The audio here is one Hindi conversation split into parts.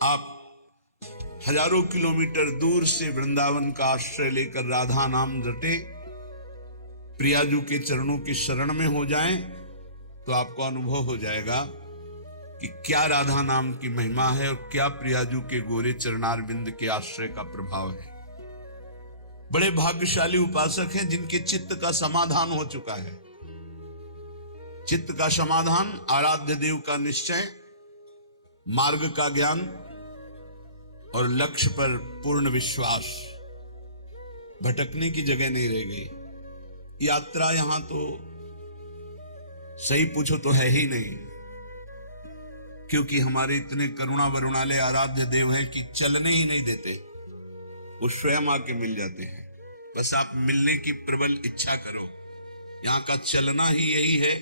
आप हजारों किलोमीटर दूर से वृंदावन का आश्रय लेकर राधा नाम रटे, प्रियाजू के चरणों की शरण में हो जाएं, तो आपको अनुभव हो जाएगा कि क्या राधा नाम की महिमा है और क्या प्रियाजू के गोरे चरणारविंद के आश्रय का प्रभाव है। बड़े भाग्यशाली उपासक हैं जिनके चित्त का समाधान हो चुका है। चित्त का समाधान, आराध्य देव का निश्चय, मार्ग का ज्ञान और लक्ष्य पर पूर्ण विश्वास। भटकने की जगह नहीं रह गई। यात्रा यहां तो सही पूछो तो है ही नहीं, क्योंकि हमारे इतने करुणा वरुणालय आराध्य देव हैं कि चलने ही नहीं देते, वो स्वयं आके मिल जाते हैं। बस आप मिलने की प्रबल इच्छा करो। यहां का चलना ही यही है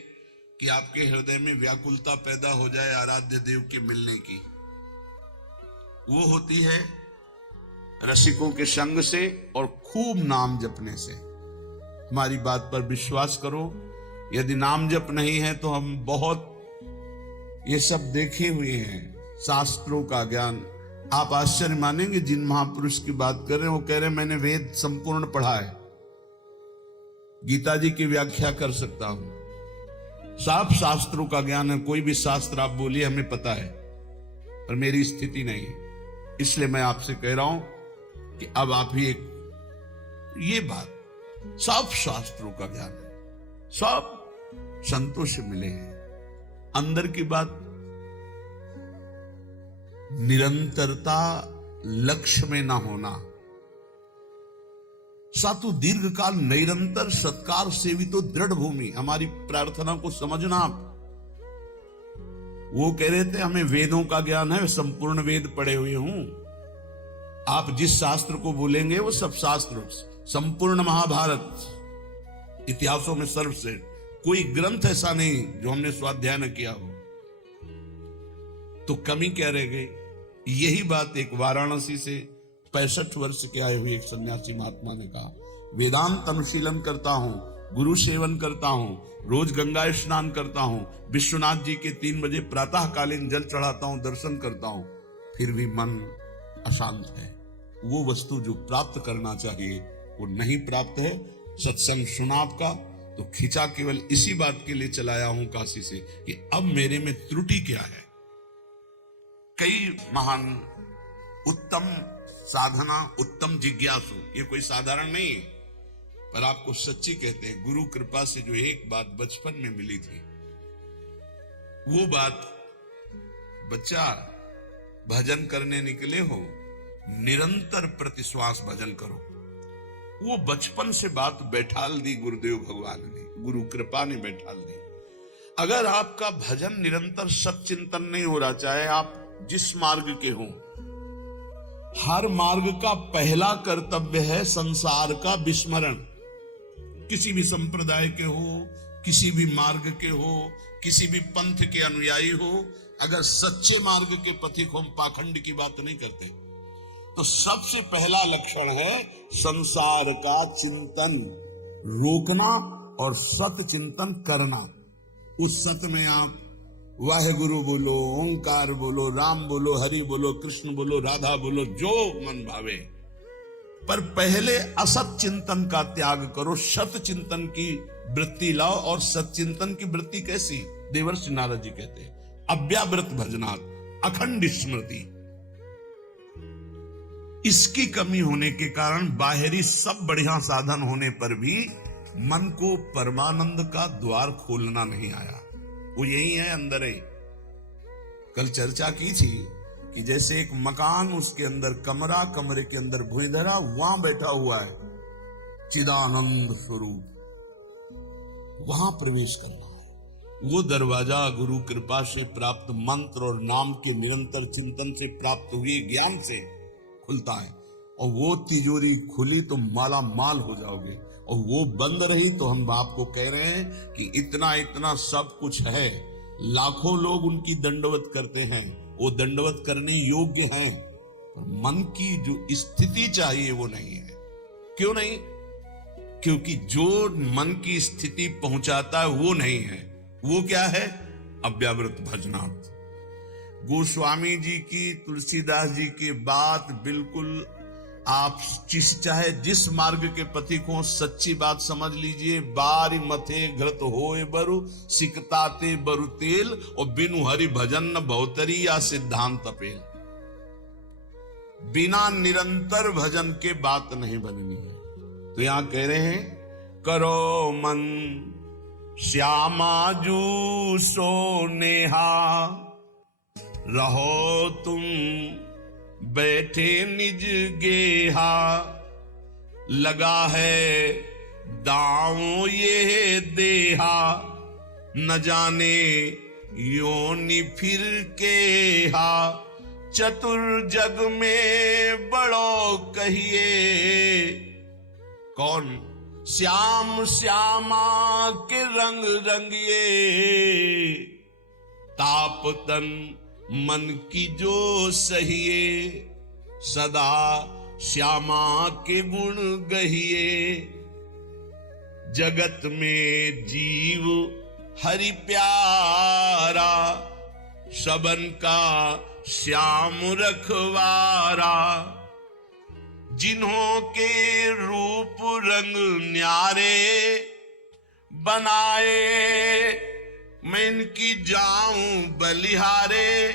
कि आपके हृदय में व्याकुलता पैदा हो जाए आराध्य देव के मिलने की। वो होती है रसिकों के संग से और खूब नाम जपने से। हमारी बात पर विश्वास करो, यदि नाम जप नहीं है तो हम बहुत ये सब देखे हुए हैं, शास्त्रों का ज्ञान। आप आश्चर्य मानेंगे, जिन महापुरुष की बात कर रहे हैं वो कह रहे हैं मैंने वेद संपूर्ण पढ़ा है, गीता जी की व्याख्या कर सकता हूं, साफ शास्त्रों का ज्ञान है। कोई भी शास्त्र आप बोलिए हमें पता है, पर मेरी स्थिति नहीं है। इसलिए मैं आपसे कह रहा हूं कि अब आप ही एक ये बात, सब शास्त्रों का ज्ञान है, सब संतों से मिले हैं। अंदर की बात, निरंतरता लक्ष्य में ना होना, सातु दीर्घकाल निरंतर सत्कार सेवितो दृढ़ भूमि। हमारी प्रार्थना को समझना आप। वो कह रहे थे हमें वेदों का ज्ञान है, संपूर्ण वेद पढ़े हुए हूं। आप जिस शास्त्र को बोलेंगे वो सब शास्त्र, संपूर्ण महाभारत, इतिहासों में सर्वश्रेष्ठ, कोई ग्रंथ ऐसा नहीं जो हमने स्वाध्याय न किया हो। तो कमी क्या रह गई? यही बात एक वाराणसी से 65 वर्ष के आए हुए एक सन्यासी महात्मा ने कहा, वेदांत अनुशीलन करता हूं, गुरु सेवन करता हूं, रोज गंगा स्नान करता हूं, विश्वनाथ जी के 3 बजे प्रातःकालीन जल चढ़ाता हूं, दर्शन करता हूं, फिर भी मन अशांत है। वो वस्तु जो प्राप्त करना चाहिए वो नहीं प्राप्त है। सत्संग सुना आपका तो खिंचा केवल इसी बात के लिए चलाया हूं काशी से कि अब मेरे में त्रुटि क्या है। कई महान उत्तम साधना, उत्तम जिज्ञासु, ये कोई साधारण नहीं है, पर आपको सच्ची कहते हैं, गुरु कृपा से जो एक बात बचपन में मिली थी, वो बात, बच्चा भजन करने निकले हो, निरंतर प्रतिश्वास भजन करो। वो बचपन से बात बैठाल दी गुरुदेव भगवान ने, गुरु कृपा ने बैठाल दी। अगर आपका भजन निरंतर सच्चिंतन नहीं हो रहा, चाहे आप जिस मार्ग के हो, हर मार्ग का पहला कर्तव्य है संसार का विस्मरण। किसी भी संप्रदाय के हो, किसी भी मार्ग के हो, किसी भी पंथ के अनुयायी हो, अगर सच्चे मार्ग के पथिक हो, हम पाखंड की बात नहीं करते, तो सबसे पहला लक्षण है संसार का चिंतन रोकना और सत चिंतन करना। उस सत में आप वाहेगुरु बोलो, ओंकार बोलो, राम बोलो, हरि बोलो, कृष्ण बोलो, राधा बोलो, जो मन भावे, पर पहले असत चिंतन का त्याग करो, सत चिंतन की वृत्ति लाओ। और सत चिंतन की वृत्ति कैसी? देवर्षि नारद जी कहते हैं, अव्यावृत भजनात्, अखंड स्मृति। इसकी कमी होने के कारण बाहरी सब बढ़िया साधन होने पर भी मन को परमानंद का द्वार खोलना नहीं आया। वो यही है, अंदर है। कल चर्चा की थी कि जैसे एक मकान, उसके अंदर कमरा, कमरे के अंदर भुइंधरा, वहां बैठा हुआ है चिदानंद स्वरूप, वहां प्रवेश करना है। वो दरवाजा गुरु कृपा से प्राप्त मंत्र और नाम के निरंतर चिंतन से प्राप्त हुए ज्ञान से खुलता है। और वो तिजोरी खुली तो माला माल हो जाओगे, और वो बंद रही तो हम आपको कह रहे हैं कि इतना इतना सब कुछ है, लाखों लोग उनकी दंडवत करते हैं, वो दंडवत करने योग्य हैं, पर मन की जो स्थिति चाहिए वो नहीं है। क्यों नहीं? क्योंकि जो मन की स्थिति पहुंचाता है वो नहीं है। वो क्या है? अव्यावृत भजनात्। गोस्वामी जी की, तुलसीदास जी की बात बिल्कुल आप चाहे जिस मार्ग के पथिक हो, सच्ची बात समझ लीजिए। बारी मथे घृत होए बरु, सिकताते बरु तेल, और बिनु हरि भजन न बहुतरी या सिद्धांत अपेल। बिना निरंतर भजन के बात नहीं बननी है। तो यहां कह रहे हैं, करो मन श्यामा जू सो नेहा, रहो तुम बैठे निज गेहा, लगा है दांव ये देहा, न जाने योनि फिर के हा, चतुर जग में बड़ो कहिए। कौन? श्याम श्यामा के रंग रंगिए, ताप तन मन की जो सहिए, सदा श्यामा के गुण गहिए। जगत में जीव हरि प्यारा, सबन का श्याम रखवारा। जिन्हों के रूप रंग न्यारे, बनाए मैं इनकी जाऊं बलिहारे।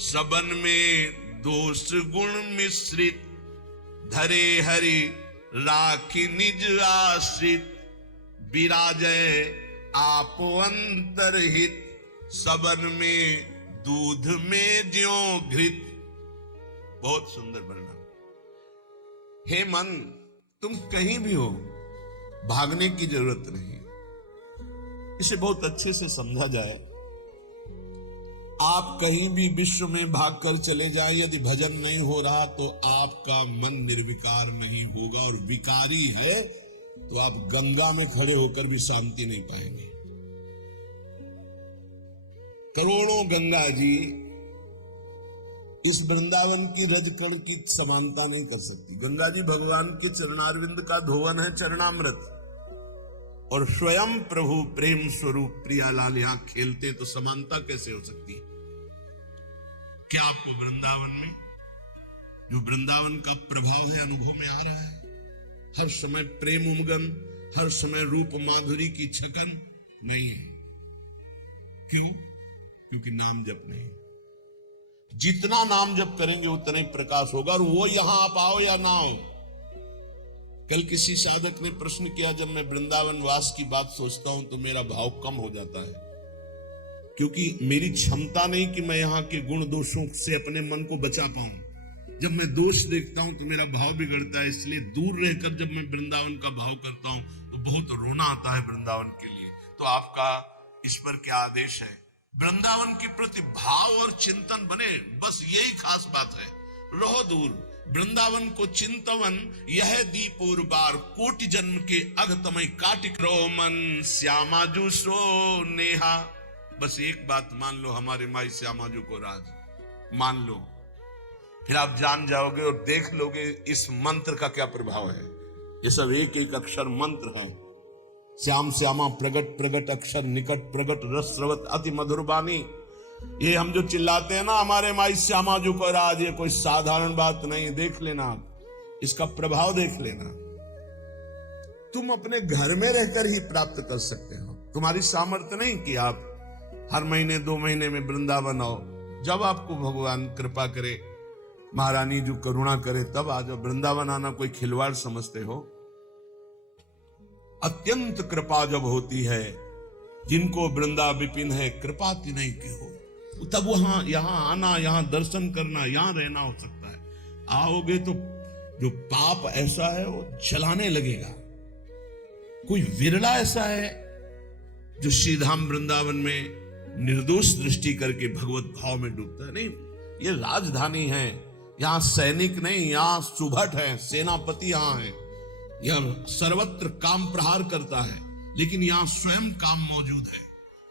सबन में दोष गुण मिश्रित, धरे हरि राखी निज आश्रित। विराजय आप अंतरहित, सबन में दूध में ज्यों घृत। बहुत सुंदर वर्णन। हे मन, तुम कहीं भी हो, भागने की जरूरत नहीं। इसे बहुत अच्छे से समझा जाए। आप कहीं भी विश्व में भागकर चले जाएं, यदि भजन नहीं हो रहा तो आपका मन निर्विकार नहीं होगा, और विकारी है तो आप गंगा में खड़े होकर भी शांति नहीं पाएंगे। करोड़ों गंगा जी इस वृंदावन की रजकण की समानता नहीं कर सकती। गंगा जी भगवान के चरणारविंद का धोवन है, चरणामृत, और स्वयं प्रभु प्रेम स्वरूप प्रियालाल यहां खेलते, तो समानता कैसे हो सकती है? क्या आपको वृंदावन में जो वृंदावन का प्रभाव है अनुभव में आ रहा है? हर समय प्रेम उमगन, हर समय रूप माधुरी की छकन नहीं है। क्यों? क्योंकि नाम जप नहीं। जितना नाम जप करेंगे उतना ही प्रकाश होगा, और वो यहां आप आओ या ना आओ। कल किसी साधक ने प्रश्न किया, जब मैं वृंदावन वास की बात सोचता हूं तो मेरा भाव कम हो जाता है, क्योंकि मेरी क्षमता नहीं कि मैं यहाँ के गुण दोषों से अपने मन को बचा पाऊं। जब मैं दोष देखता हूं तो मेरा भाव बिगड़ता है, इसलिए दूर रहकर जब मैं वृंदावन का भाव करता हूं तो बहुत रोना आता है वृंदावन के लिए। तो आपका इस पर क्या आदेश है? वृंदावन के प्रति भाव और चिंतन बने, बस यही खास बात है। रहो दूर, वृंदावन को चिंतवन यह दीपुर बार, कोटि जन्म के अघतमय काटिक रो मन श्यामा जू सो नेहा। बस एक बात मान लो, हमारे माई श्यामा जू को राज मान लो, फिर आप जान जाओगे और देख लोगे इस मंत्र का क्या प्रभाव है। ये सब एक एक अक्षर मंत्र है। श्याम श्यामा प्रगट प्रगट अक्षर निकट प्रगट रस स्रवत अति मधुर बानी। ये हम जो चिल्लाते हैं ना, हमारे माई श्यामा जू को राज, ये कोई साधारण बात नहीं। देख लेना आप, इसका प्रभाव देख लेना। तुम अपने घर में रहकर ही प्राप्त कर सकते हो। तुम्हारी सामर्थ्य नहीं कि आप हर महीने 2 महीने में वृंदावन आओ। जब आपको भगवान कृपा करे, महारानी जो करुणा करे, तब आ जाओ। वृंदावन आना कोई खिलवाड़ समझते हो? अत्यंत कृपा जब होती है, जिनको वृंदा विपिन है कृपा नहीं की हो, तब वहां यहां आना, यहां दर्शन करना, यहां रहना हो सकता है। आओगे तो जो पाप ऐसा है वो जलाने लगेगा। कोई विरला ऐसा है जो श्रीधाम वृंदावन में निर्दोष दृष्टि करके भगवत भाव में डूबता है। नहीं, ये राजधानी है, यहां सैनिक नहीं, यहां सुभट है, सेनापति यहां है। यह सर्वत्र काम प्रहार करता है, लेकिन यहां स्वयं काम मौजूद है।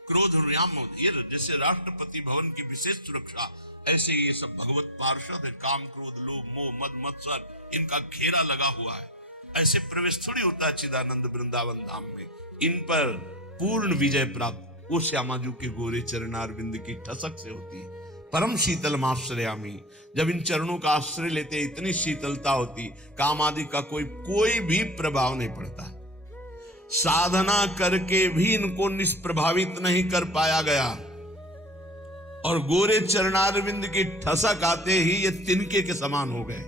क्रोध और यहाँ मौजूद। ये जैसे राष्ट्रपति भवन की विशेष सुरक्षा, ऐसे ये सब भगवत पार्षद है। काम क्रोध लोभ मोह मद मत्सर, इनका घेरा लगा हुआ है। ऐसे प्रवेश थोड़ी होता है चिदानंद वृंदावन धाम में। इन पर पूर्ण विजय प्राप्त वो श्यामाजू के गोरे चरणारविंद की ठसक से होती है। परम शीतलमाश्रयामि, जब इन चरणों का आश्रय लेते इतनी शीतलता होती, काम आदि का कोई भी प्रभाव नहीं पड़ता। साधना करके भी इनको निष्प्रभावित नहीं कर पाया गया, और गोरे चरणारविंद की ठसक आते ही ये तिनके के समान हो गए।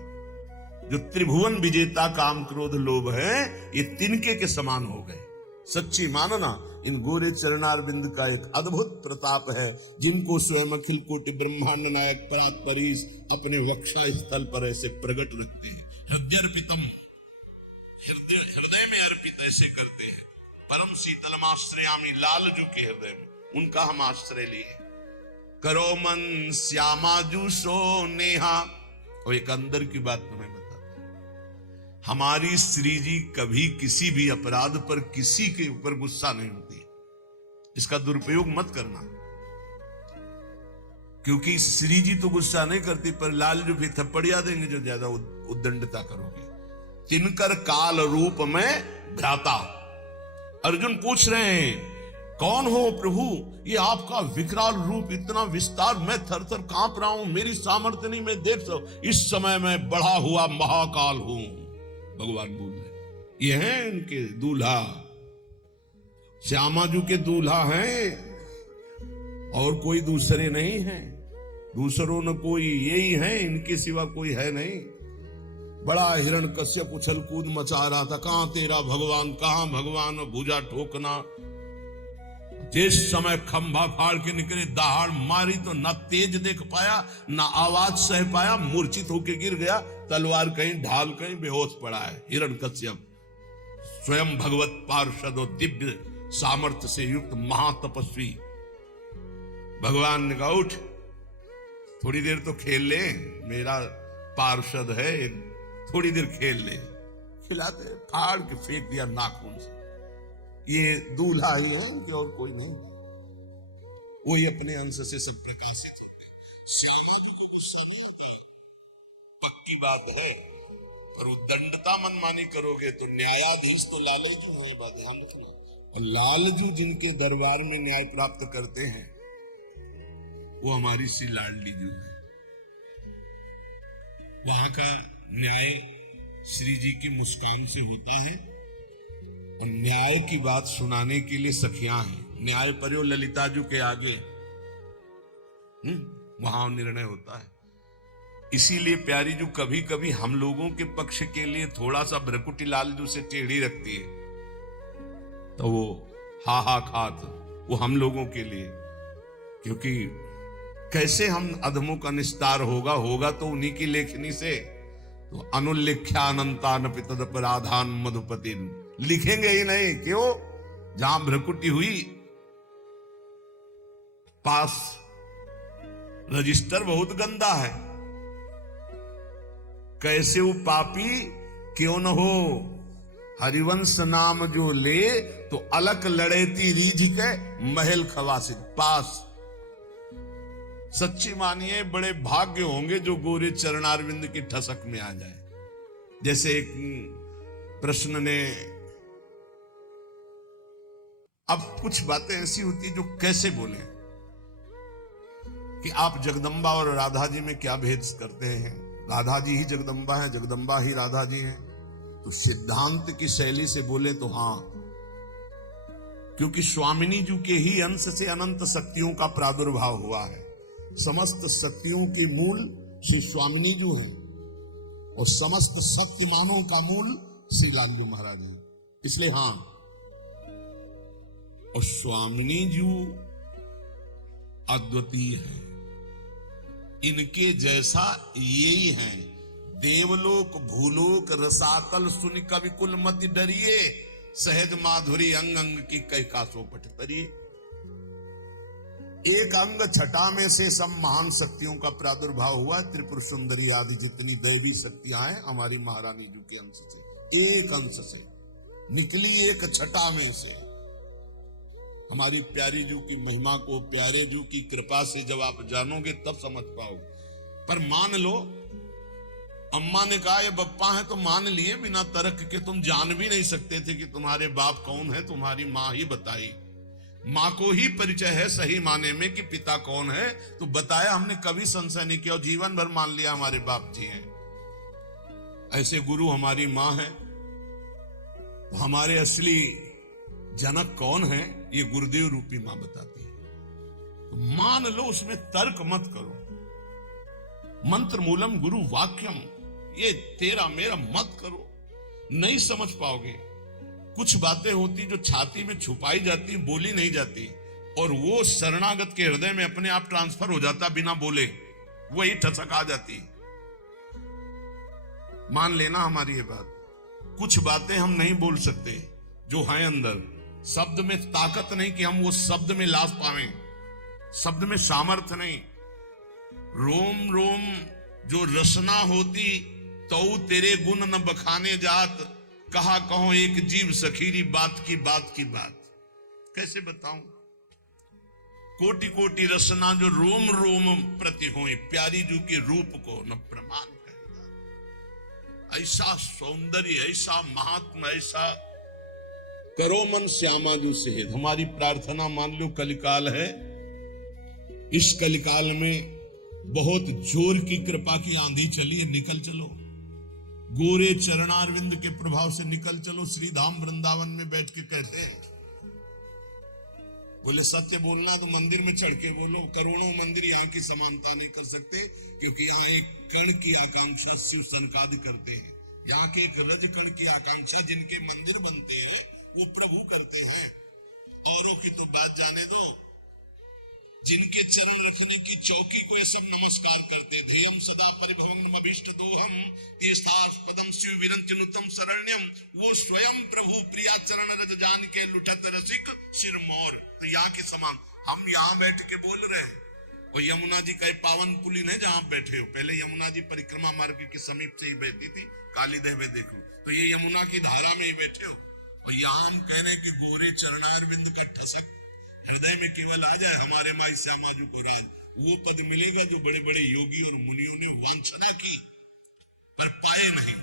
जो त्रिभुवन विजेता काम क्रोध लोभ है, ये तिनके के समान हो गए। सच्ची मानना, इन गोरे चरणारविंद का एक अद्भुत प्रताप है, जिनको स्वयं अखिल कोटि ब्रह्मांड नायक परात परीश अपने वक्षा स्थल पर ऐसे प्रकट रखते हैं। हृदयर्पितम, हृदय में अर्पित ऐसे करते हैं। परम शीतलमाश्रयामि, लाल जो के हृदय में, उनका हम आश्रय लिए। करो मन श्यामा जूसो नेहा। और एक अंदर की बात तुम्हें बताता, हमारी श्री जी कभी किसी भी अपराध पर किसी के ऊपर गुस्सा नहीं होती। इसका दुरुपयोग मत करना, क्योंकि श्री जी तो गुस्सा नहीं करती, पर लाल जो भी थप्पड़िया देंगे जो ज्यादा उद्दंडता करोगे। तिनकर काल रूप में भ्राता। अर्जुन पूछ रहे हैं, कौन हो प्रभु? ये आपका विकराल रूप, इतना विस्तार, मैं थर थर कांप रहा हूं, मेरी सामर्थ्य नहीं, मैं देख सकूं। इस समय मैं बढ़ा हुआ महाकाल हूं। भगवान बोल रहे, ये हैं इनके दूल्हा, श्यामाजू के दूल्हा हैं, और कोई दूसरे नहीं हैं। दूसरों न कोई, यही है, इनके सिवा कोई है नहीं। बड़ा हिरण्यकश्यप उछल कूद मचा रहा था, कहां तेरा भगवान, कहां भगवान, भुजा ठोकना। जिस समय खंभा फाड़ के निकले, दहाड़ मारी तो ना तेज देख पाया, ना आवाज सह पाया, मूर्छित होके गिर गया। तलवार कहीं ढाल, कहीं बेहोश पड़ा है हिरण्यकश्यप। स्वयं भगवत पार्षद और दिव्य सामर्थ्य से युक्त महातपस्वी भगवान ने कहा, उठ, थोड़ी देर तो खेल ले, मेरा पार्षद है, थोड़ी देर खेल ले। खिलाते, फाड़ के फेंक दिया नाखून से। ये दूल्हा ही है कि और कोई नहीं, वही अपने अंश से सब प्रकाशित होते। श्यामा को गुस्सा नहीं आता, पक्की बात है, पर उद्दंडता मनमानी करोगे तो न्यायाधीश तो लालजू है, बात ध्यान रखना। और लालजू जिनके दरबार में न्याय प्राप्त करते हैं, वो हमारी सी लाडली जू है। वहां का न्याय श्री जी की मुस्कान से होता है, और न्याय की बात सुनाने के लिए सखियां हैं। न्याय पर्यो ललिता जू के आगे वहां निर्णय होता है। इसीलिए प्यारी जू कभी कभी हम लोगों के पक्ष के लिए थोड़ा सा भ्रकुटी लाल जू से टेढ़ी रखती है, तो वो हा खात, वो हम लोगों के लिए, क्योंकि कैसे हम अधमों का निस्तार होगा तो उन्हीं की लेखनी से। तो अनुल्लिख्यानंतान पितदपराधान मधुपति, लिखेंगे ही नहीं, क्यों? जहां भ्रकुटी हुई, पास रजिस्टर बहुत गंदा है। कैसे वो पापी क्यों न हो, हरिवंश नाम जो ले, तो अलक लड़ेती रीझ के महल खवासित पास। सच्ची मानिए, बड़े भाग्य होंगे जो गोरे चरणारविंद की ठसक में आ जाए। जैसे एक प्रश्न ने, अब कुछ बातें ऐसी होती जो कैसे बोले कि आप जगदम्बा और राधा जी में क्या भेद करते हैं? राधा जी ही जगदम्बा है, जगदम्बा ही राधा जी है। तो सिद्धांत की शैली से बोले तो हां, क्योंकि स्वामिनी जी के ही अंश से अनंत शक्तियों का प्रादुर्भाव हुआ है। समस्त शक्तियों के मूल श्री स्वामिनी जी हैं, और समस्त शक्तिमानों का मूल श्री लालजू महाराज हैं। इसलिए हां, और स्वामिनी जी अद्वितीय है, इनके जैसा यही है। देवलोक भूलोक रसातल सुनि कवि कुल मति डरिए, सहज माधुरी अंग अंग की कई कासों पट तरिए। एक अंग छटा में से सब महान शक्तियों का प्रादुर्भाव हुआ। त्रिपुर सुंदरी आदि जितनी दैवी शक्तियां हैं हमारी महारानी जी के अंश से, एक अंश से निकली, एक छटा में से। हमारी प्यारी जू की महिमा को, प्यारे जू की कृपा से जब आप जानोगे तब समझ पाओगे। पर मान लो, अम्मा ने कहा ये बप्पा है तो मान लिए बिना तर्क के। तुम जान भी नहीं सकते थे कि तुम्हारे बाप कौन है, तुम्हारी माँ ही बताई। मां को ही परिचय है सही माने में कि पिता कौन है। तो बताया, हमने कभी संशय नहीं किया और जीवन भर मान लिया हमारे बाप जी हैं। ऐसे गुरु हमारी मां है। हमारे असली जनक कौन है, ये गुरुदेव रूपी मां बताती है। तो मान लो, उसमें तर्क मत करो। मंत्र मूलम गुरु वाक्यम, ये तेरा मेरा मत करो, नहीं समझ पाओगे। कुछ बातें होती जो छाती में छुपाई जाती, बोली नहीं जाती, और वो शरणागत के हृदय में अपने आप ट्रांसफर हो जाता बिना बोले, वही ठसक आ जाती। मान लेना हमारी ये बात। कुछ बातें हम नहीं बोल सकते जो हैं अंदर, शब्द में ताकत नहीं कि हम वो शब्द में लाश पावें, शब्द में सामर्थ्य नहीं। रोम रोम जो रसना होती, तो तेरे गुण न बखाने जात, कहा कहो एक जीव सखीरी बात की बात की बात। कैसे बताऊं? कोटि कोटि रसना जो रोम रोम प्रति होए, प्यारी जू के रूप को न प्रमाण करेगा। ऐसा सौंदर्य, ऐसा महात्मा, ऐसा करो मन श्यामा जू सेहत। हमारी प्रार्थना मान लो, कलिकाल है, इस कलिकाल में बहुत जोर की कृपा की आंधी चली है, निकल चलो। गोरे चरणारविंद के प्रभाव से निकल चलो। श्री धाम वृंदावन में बैठ के कहते हैं, बोले सत्य बोलना तो मंदिर में चढ़ के बोलो। करोड़ों मंदिर यहाँ की समानता नहीं कर सकते, क्योंकि यहाँ एक कण की आकांक्षा शिव सनकादि करते हैं। यहाँ के एक रज कण की आकांक्षा जिनके मंदिर बनते हैं वो प्रभु करते हैं। औरों की तो बात जाने दो, जिनके चरण रखने की चौकी को ये सब नमस्कार करते। ध्येयम सदा परिभवम अभीष्ट दोहम तेस्तास्पदम शिव विरंचनुतम शरण्यम। वो स्वयं प्रभु प्रिया चरण रज जान के लुठत रसिक सिर मोर। तो यहाँ के समान हम यहाँ बैठ के बोल रहे हैं। और यमुना जी का पावन पुलिन है जहां बैठे हो। पहले यमुना जी परिक्रमा मार्ग के समीप से ही बहती थी, कालीदेह में देखो तो ये यमुना की धारा में ही बैठे हो। और यहाँ हम कह रहे कि गोरे चरणारविंद का ठसक हृदय में केवल आ जाए, हमारे माई श्यामा जी को राज, वो पद मिलेगा जो बड़े बड़े योगी और मुनियों ने वांछना की पर पाए नहीं,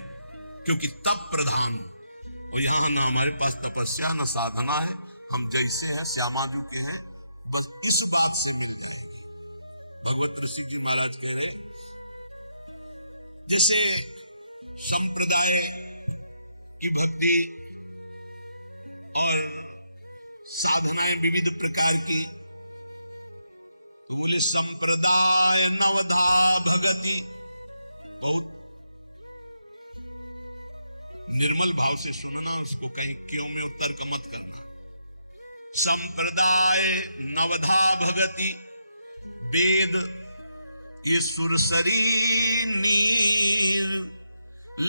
क्योंकि तप प्रधान। और यहाँ ना हमारे पास तपस्या न साधना है, हम जैसे हैं श्यामा जी के हैं, बस इस बात से मिल जाएगा। भगवत ऋषि जी महाराज कह रहे जिसे संप्रदाय की भक्ति और साधनाएं विविध प्रकार की, तो बोले संप्रदाय नवधा भगति। तो निर्मल भाव से सुनना, उसको कहीं क्यों में उत्तर का मत करना। संप्रदाय नवधा भगति, वेद ये सुरसरी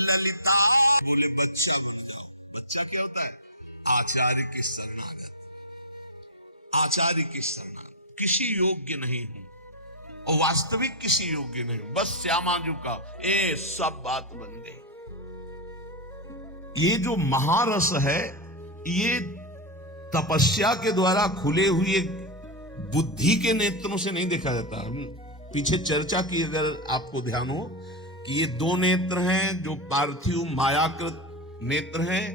ललिता। बोले बच्चा बन जाओ। बच्चा क्या होता है? आचार्य की शरणागत। आचार्य की शरणागत, किसी योग्य नहीं हूं और वास्तविक किसी योग्य नहीं हूं, बस श्यामाजू का ए सब बात बन गई। ये जो महारस है, ये तपस्या के द्वारा खुले हुए बुद्धि के नेत्रों से नहीं देखा जाता। हम पीछे चर्चा की, अगर आपको ध्यान हो, कि ये दो नेत्र हैं जो पार्थिव मायाकृत नेत्र हैं।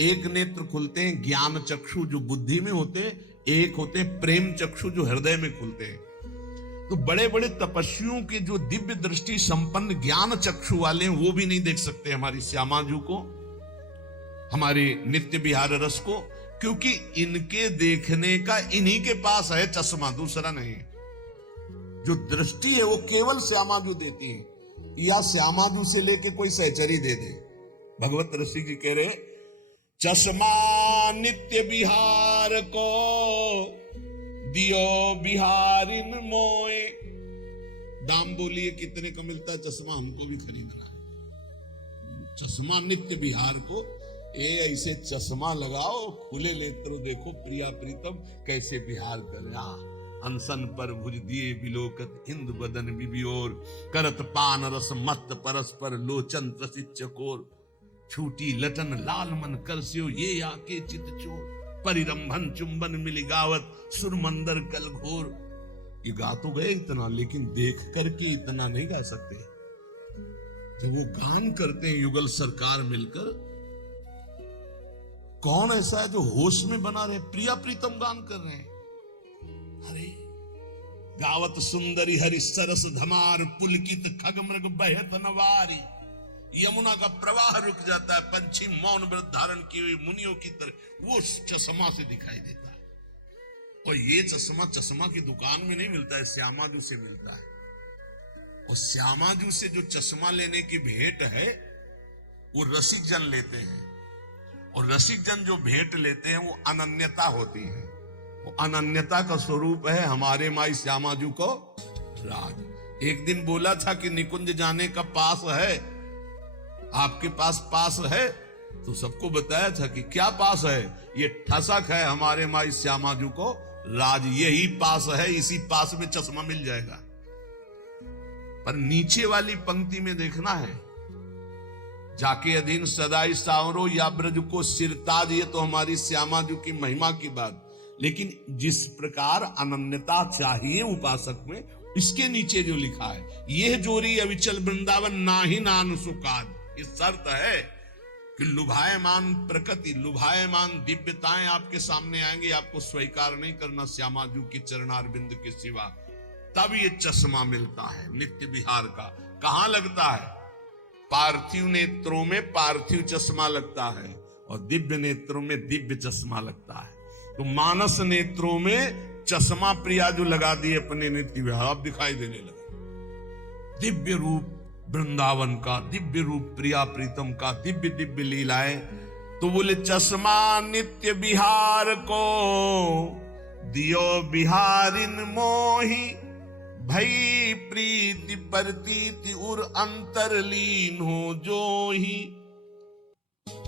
एक नेत्र खुलते हैं ज्ञान चक्षु जो बुद्धि में होते हैं, एक होते हैं प्रेम चक्षु जो हृदय में खुलते हैं। तो बड़े बड़े तपस्वियों के जो दिव्य दृष्टि संपन्न ज्ञान चक्षु वाले हैं, वो भी नहीं देख सकते हमारी श्यामाजू को, हमारे नित्य विहार रस को, क्योंकि इनके देखने का इन्हीं के पास है चश्मा, दूसरा नहीं। जो दृष्टि है वो केवल श्यामाजू देती है, या श्यामाजू से लेके कोई सहचरी दे दे। भगवत ऋषि जी कह रहे चश्मा नित्य विहार को दियो बिहारिन मोए। दाम बोलिए कितने का मिलता है चश्मा, हमको भी खरीदना है। चश्मा नित्य विहार को, ऐसे चश्मा लगाओ, खुले नेत्र देखो प्रिया प्रीतम कैसे विहार कर रहा। अनसन पर भुज दिए बिलोकत इंद बदन बिबियोर, करत पान रस मत परस्पर लोचन त्रसित चकोर। छूटी लटन लाल मन करस्यो ये आके चित चोर, परिरंभन चुंबन मिली गावत सुरमंदर कल घोर। ये गा तो गए इतना, लेकिन देख करके इतना नहीं गा सकते। जब वो गान करते हैं युगल सरकार मिलकर, कौन ऐसा है जो होश में बना रहे? प्रिया प्रीतम गान कर रहे हैं। अरे गावत सुंदरी हरि सरस धमार, पुलकित खग मृग बहत नवारी। यमुना का प्रवाह रुक जाता है, पंछी मौन व्रत धारण किए हुए मुनियों की तरह वो चश्मा से दिखाई देता है। और ये चश्मा की दुकान में नहीं मिलता है, श्यामाजू से मिलता है। और श्यामाजू से जो चश्मा लेने की भेंट है वो रसिक जन लेते हैं, और रसिक जन जो भेंट लेते हैं वो अनन्यता होती है। वो अनन्यता का स्वरूप है हमारे माई श्यामाजू को राज। एक दिन बोला था कि निकुंज जाने का पास है, आपके पास है, तो सबको बताया था कि क्या पास है, ये ठसक है हमारे माई श्यामाजू को राज, यही पास है, इसी पास में चश्मा मिल जाएगा। पर नीचे वाली पंक्ति में देखना है, जाके अधीन सदाई सावरो या ब्रज को सिरताज, ये तो हमारी श्यामाजू की महिमा की बात। लेकिन जिस प्रकार अनन्यता चाहिए उपासक में, इसके नीचे जो लिखा है, यह जोरी अविचल वृंदावन नाही नान सुकाद, ये शर्त है कि लुभायमान प्रकृति, लुभायमान दिव्यताएं आपके सामने आएंगी, आपको स्वीकार नहीं करना श्यामाजू की चरणारविंद के सिवा, तब ये चश्मा मिलता है नित्य विहार का। कहां लगता है? पार्थिव नेत्रों में पार्थिव चश्मा लगता है, और दिव्य नेत्रों में दिव्य चश्मा लगता है। तो मानस नेत्रों में चश्मा प्रिया जो लगा दिए अपने नित्य विहार, अब दिखाई देने लगा दिव्य रूप वृंदावन का, दिव्य रूप प्रिया प्रीतम का, दिव्य दिव्य लीलाएं। तो बोले चश्मा नित्य विहार को दियो बिहारिन मोही, भई प्रीति प्रतीति उर अंतरलीन हो जो ही।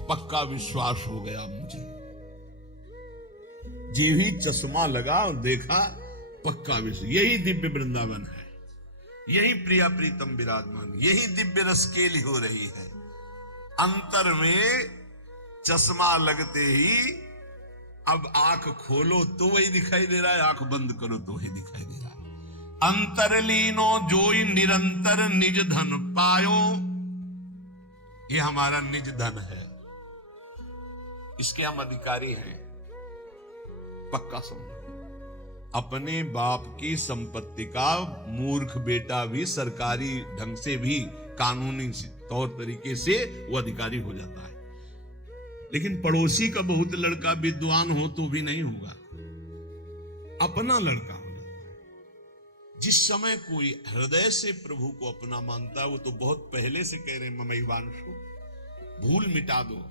पक्का विश्वास हो गया मुझे, जे ही चश्मा लगा और देखा, पक्का विश्वास, यही दिव्य वृंदावन है, यही प्रिया प्रीतम विराजमान, यही दिव्य रसकेली हो रही है। अंतर में चश्मा लगते ही अब आंख खोलो तो वही दिखाई दे रहा है, आंख बंद करो तो वही दिखाई दे रहा है। अंतरलीनो जोई निरंतर निज धन पायो, ये हमारा निज धन है, इसके हम अधिकारी हैं। पक्का समझो, अपने बाप की संपत्ति का मूर्ख बेटा भी सरकारी ढंग से भी कानूनी तौर तरीके से वो अधिकारी हो जाता है, लेकिन पड़ोसी का बहुत लड़का विद्वान हो तो भी नहीं होगा, अपना लड़का हो जाता है। जिस समय कोई हृदय से प्रभु को अपना मानता है, वो तो बहुत पहले से कह रहे हैं ममैवांशु, भूल मिटा दो।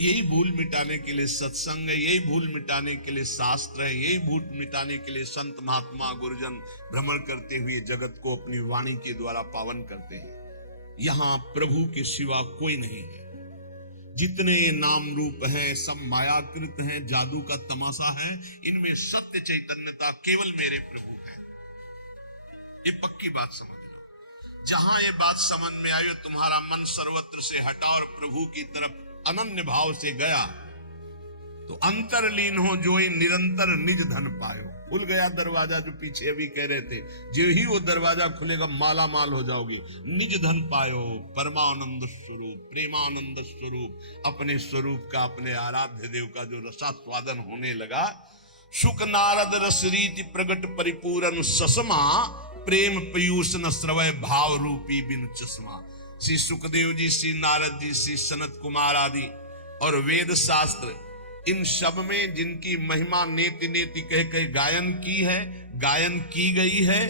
यही भूल मिटाने के लिए सत्संग है, यही भूल मिटाने के लिए शास्त्र है, यही भूल मिटाने के लिए संत महात्मा गुरुजन भ्रमण करते हुए जगत को अपनी वाणी के द्वारा पावन करते हैं। यहां प्रभु के सिवा कोई नहीं है। जितने नाम रूप है सब मायाकृत हैं, जादू का तमाशा है, इनमें सत्य चैतन्यता केवल मेरे प्रभु है। ये पक्की बात समझ लो। जहां ये बात समझ में आई, तुम्हारा मन सर्वत्र से हटा और प्रभु की तरफ अनन्य भाव से गया, तो अंतरलीन हो जो ही निरंतर निज धन पायो। खुल गया दरवाजा, जो पीछे अभी कह रहे थे, जो ही वो दरवाजा खुलेगा माला माल हो जाओगे। निज धन पायो, परमानंद स्वरूप, प्रेमानंद स्वरूप, अपने स्वरूप का, अपने आराध्य देव का जो रसास्वादन होने लगा। सुख नारद रस रीति प्रगट परिपूरन ससमा, प्रेम पीयूष न स्रवय भाव रूपी बिन चश्मा। श्री सुखदेव जी, श्री नारद जी, श्री सनत कुमार आदि और वेद शास्त्र, इन सब में जिनकी महिमा नेति नेति कह कह गायन की है, गायन की गई है,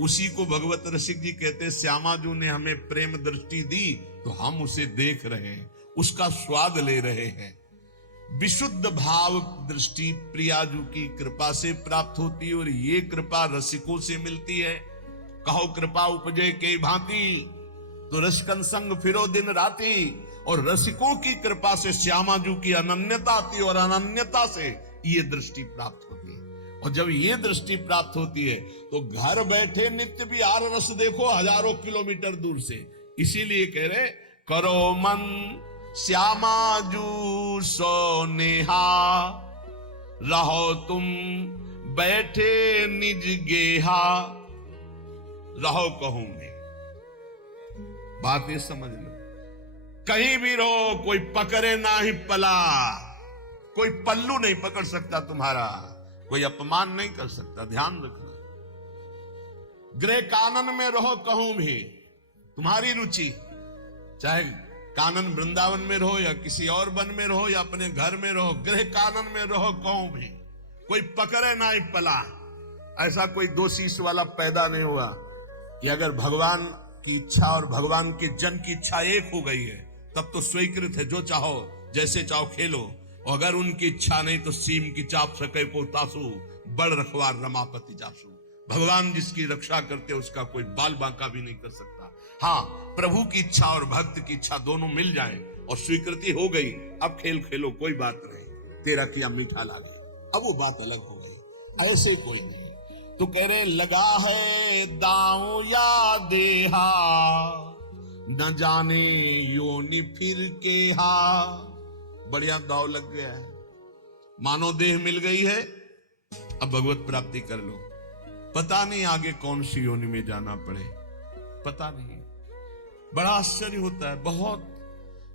उसी को भगवत रसिक जी कहते, श्यामाजू ने हमें प्रेम दृष्टि दी तो हम उसे देख रहे हैं, उसका स्वाद ले रहे हैं। विशुद्ध भाव दृष्टि प्रियाजू की कृपा से प्राप्त होती है, और ये कृपा रसिकों से मिलती है। कहो कृपा उपजे के भांति, तो रसिकन संग फिरो दिन राती। और रसिकों की कृपा से श्यामाजू की अनन्यता आती, और अनन्यता से ये दृष्टि प्राप्त होती है। और जब ये दृष्टि प्राप्त होती है तो घर बैठे नित्य विहार रस देखो हजारों किलोमीटर दूर से। इसीलिए कह रहे, करो मन श्यामाजू सो नेहा, रहो तुम बैठे निज गेहा, रहो कहूं मैं। बात ये समझ लो, कहीं भी रहो, कोई पकड़े ना ही पला, कोई पल्लू नहीं पकड़ सकता तुम्हारा। कोई अपमान नहीं कर सकता, ध्यान रखना। गृह कानन में रहो कहूं भी, तुम्हारी रुचि, चाहे कानन वृंदावन में रहो या किसी और वन में रहो या अपने घर में रहो, गृह कानन में रहो कहूं भी, कोई पकड़े ना ही पला। ऐसा कोई दो शीश वाला पैदा नहीं हुआ कि अगर भगवान की इच्छा और भगवान के जन की इच्छा एक हो गई है तब तो स्वीकृत है, जो चाहो जैसे चाहो खेलो, और अगर उनकी इच्छा नहीं तो सीम की चाप सके को तासू, बड़ रखवार रमापति जासू। भगवान जिसकी रक्षा करते उसका कोई बाल बांका भी नहीं कर सकता। हाँ, प्रभु की इच्छा और भक्त की इच्छा दोनों मिल जाए और स्वीकृति हो गई, अब खेल खेलो, कोई बात नहीं, तेरा किया मीठा लागे, अब वो बात अलग हो गई। ऐसे कोई नहीं। तो कह रहे लगा है दांव या देहा, न जाने योनि फिर के हा। बढ़िया दाव लग गया है, मानो देह मिल गई है, अब भगवत प्राप्ति कर लो, पता नहीं आगे कौन सी योनि में जाना पड़े, पता नहीं। बड़ा आश्चर्य होता है, बहुत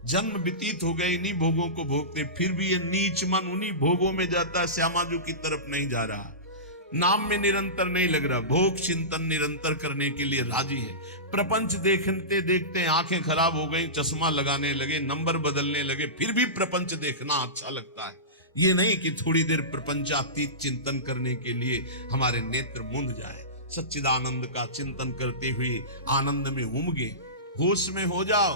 जन्म व्यतीत हो गए इन्हीं भोगों को भोगते, फिर भी ये नीच मन उन्हीं भोगों में जाता है, श्यामाजू की तरफ नहीं जा रहा, नाम में निरंतर नहीं लग रहा, भोग चिंतन निरंतर करने के लिए राजी है। प्रपंच देखते देखते आंखें खराब हो गई, चश्मा लगाने लगे, नंबर बदलने लगे, फिर भी प्रपंच देखना अच्छा लगता है। ये नहीं कि थोड़ी देर प्रपंचातीत चिंतन करने के लिए हमारे नेत्र मूंद जाए, सच्चिदानंद का चिंतन करते हुए आनंद में उमगे, होश में हो जाओ।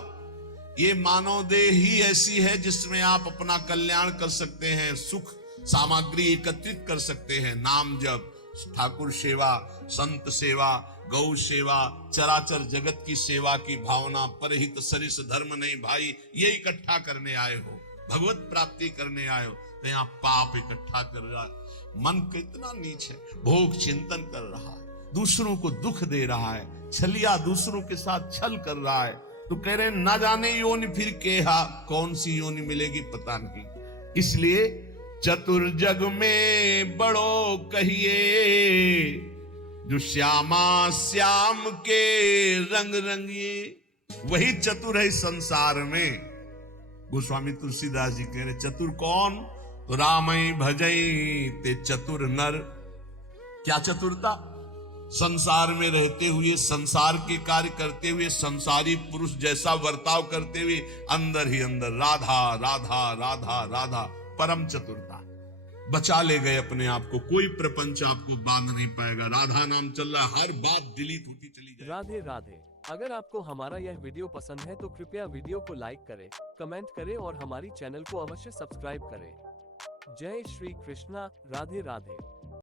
ये मानव देह ही ऐसी है जिसमें आप अपना कल्याण कर सकते हैं, सुख सामग्री एकत्रित कर सकते हैं, नाम जप, ठाकुर सेवा, संत सेवा, गौ सेवा, चराचर जगत की सेवा की भावना, परहित सरिस धर्म नहीं भाई, ये इकट्ठा करने आए हो, भगवत प्राप्ति करने आए हो, तो यहाँ पाप इकट्ठा कर रहा है। मन कितना नीच है, भोग चिंतन कर रहा है, दूसरों को दुख दे रहा है, छलिया दूसरों के साथ छल कर रहा है। तो कह रहे ना जाने योनि फिर केहा, कौन सी योनि मिलेगी पता नहीं। इसलिए चतुर जग में बड़ो कहिए, जो श्यामा श्याम के रंग रंगिए, वही चतुर है संसार में। गोस्वामी तुलसीदास जी कह रहे चतुर कौन, तो रामई भजई ते चतुर नर। क्या चतुरता, संसार में रहते हुए, संसार के कार्य करते हुए, संसारी पुरुष जैसा बर्ताव करते हुए, अंदर ही अंदर राधा राधा राधा राधा, परम चतुरता। बचा ले गए अपने आप को, कोई प्रपंच आपको बांध नहीं पाएगा, राधा नाम चल रहा है, हर बात डिलीट होती चली जाए। राधे राधे। अगर आपको हमारा यह वीडियो पसंद है तो कृपया वीडियो को लाइक करें, कमेंट करें और हमारी चैनल को अवश्य सब्सक्राइब करें। जय श्री कृष्णा, राधे राधे।